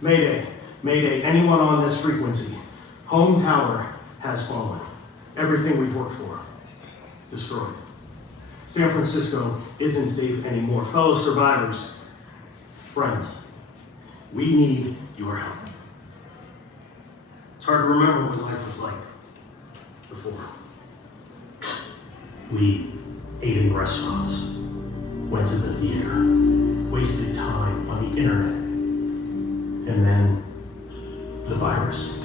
Mayday, Mayday, anyone on this frequency. Home tower has fallen. Everything we've worked for, destroyed. San Francisco isn't safe anymore. Fellow survivors, friends, we need your help. It's hard to remember what life was like before. We ate in restaurants, went to the theater, wasted time on the internet, and then the virus.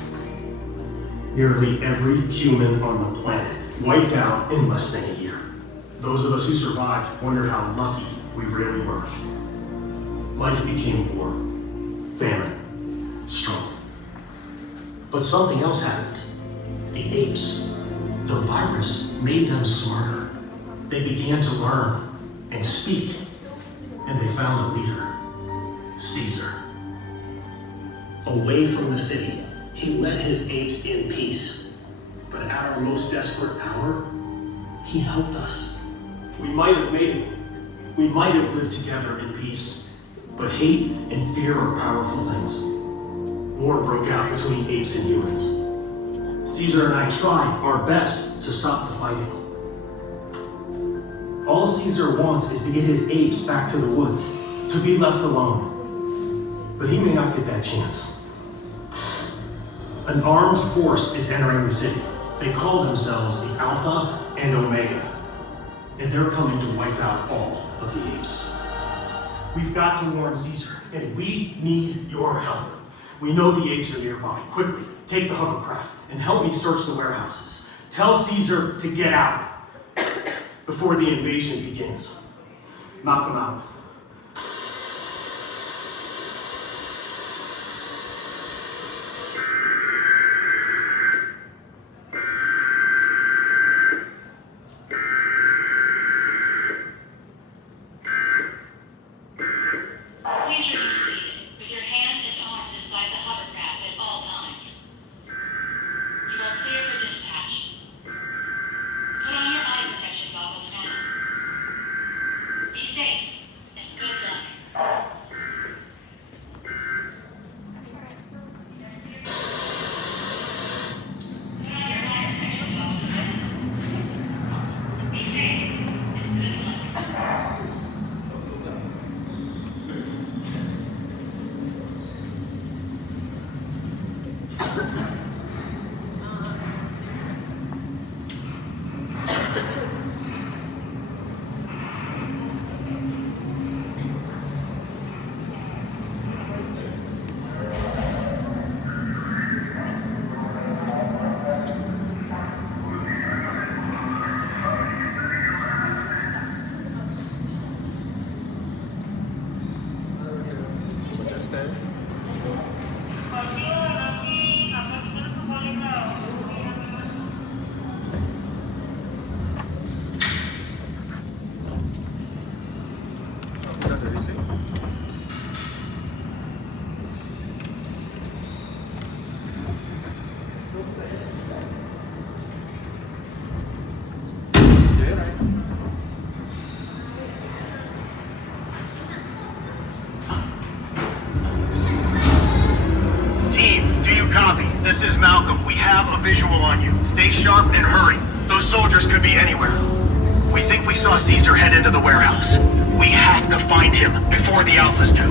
Nearly every human on the planet wiped out in less than a year. Those of us who survived wondered how lucky we really were. Life became war, famine, struggle. But something else happened. The apes, the virus made them smarter. They began to learn and speak, and they found a leader, Caesar. Away from the city, he led his apes in peace. But at our most desperate hour, he helped us. We might have made it. We might have lived together in peace. But hate and fear are powerful things. War broke out between apes and humans. Caesar and I tried our best to stop the fighting. All Caesar wants is to get his apes back to the woods, to be left alone. But he may not get that chance. An armed force is entering the city. They call themselves the Alpha and Omega. And they're coming to wipe out all of the apes. We've got to warn Caesar, and we need your help. We know the apes are nearby. Quickly, take the hovercraft and help me search the warehouses. Tell Caesar to get out before the invasion begins. Knock him out. Visual on you. Stay sharp and hurry. Those soldiers could be anywhere. We think we saw Caesar head into the warehouse. We have to find him before the Alphas do.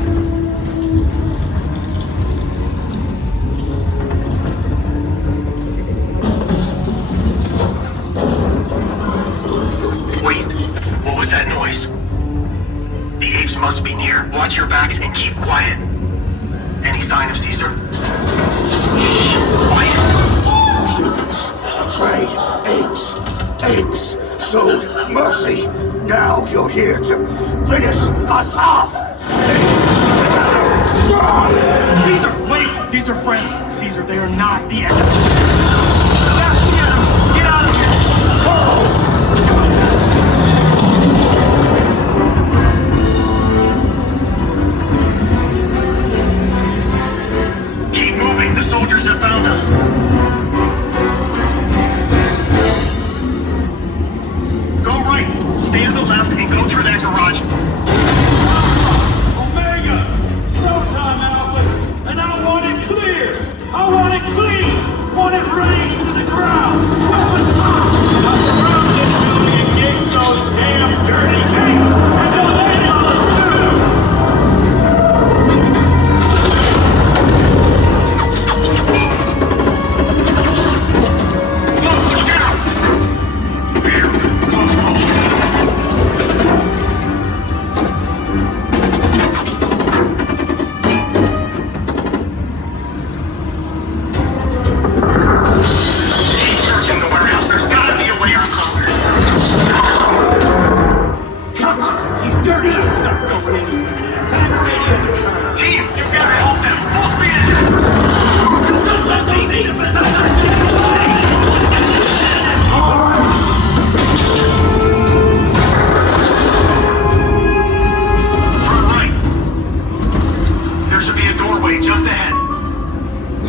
Wait, what was that noise? The apes must be near. Watch your backs and keep quiet. Any sign of Caesar? Quiet. Humans, betrayed, apes, showed mercy. Now you're here to finish us off. Caesar, wait! These are friends. Caesar, they are not the enemy. That's the enemy! Get out of here! Keep moving. The soldiers have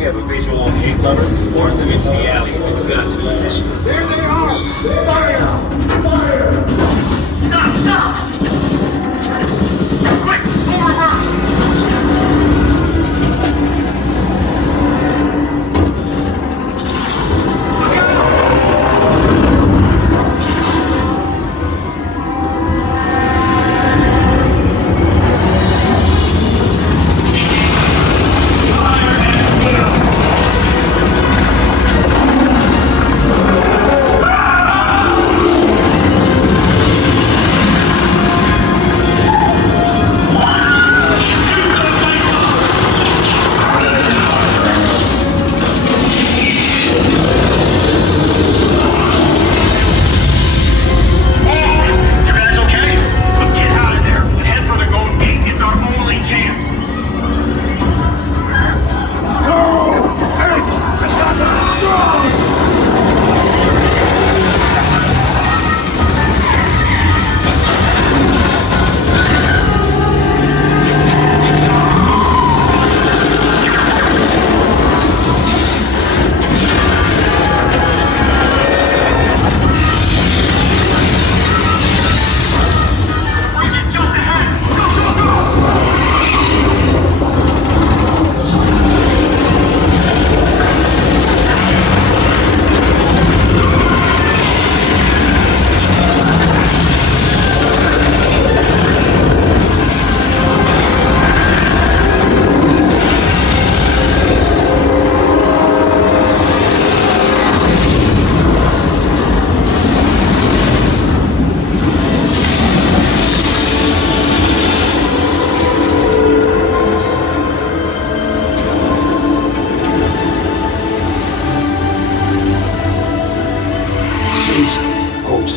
have a visual on the ape lovers, force them into the alley with the guns in position. There they are! Fire! Fire! Stop! Stop! Quick! Full reverse!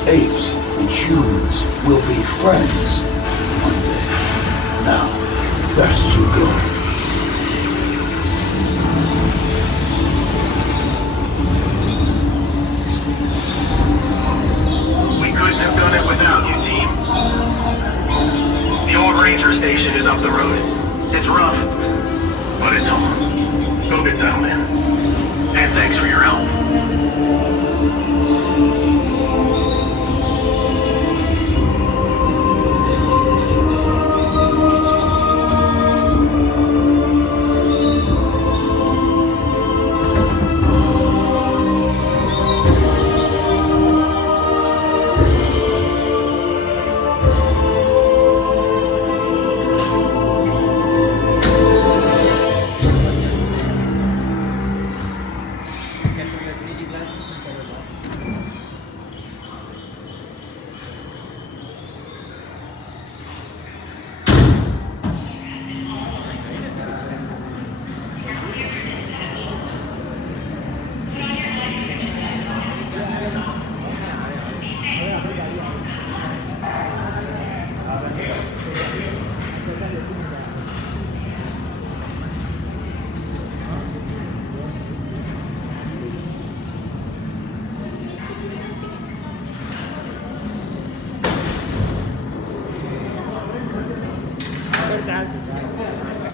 Apes and humans will be friends one day. Now, best you go. We couldn't have done it without you, team. The old ranger station is up the road. It's rough, but it's home. Go get settled in. And thanks for your help.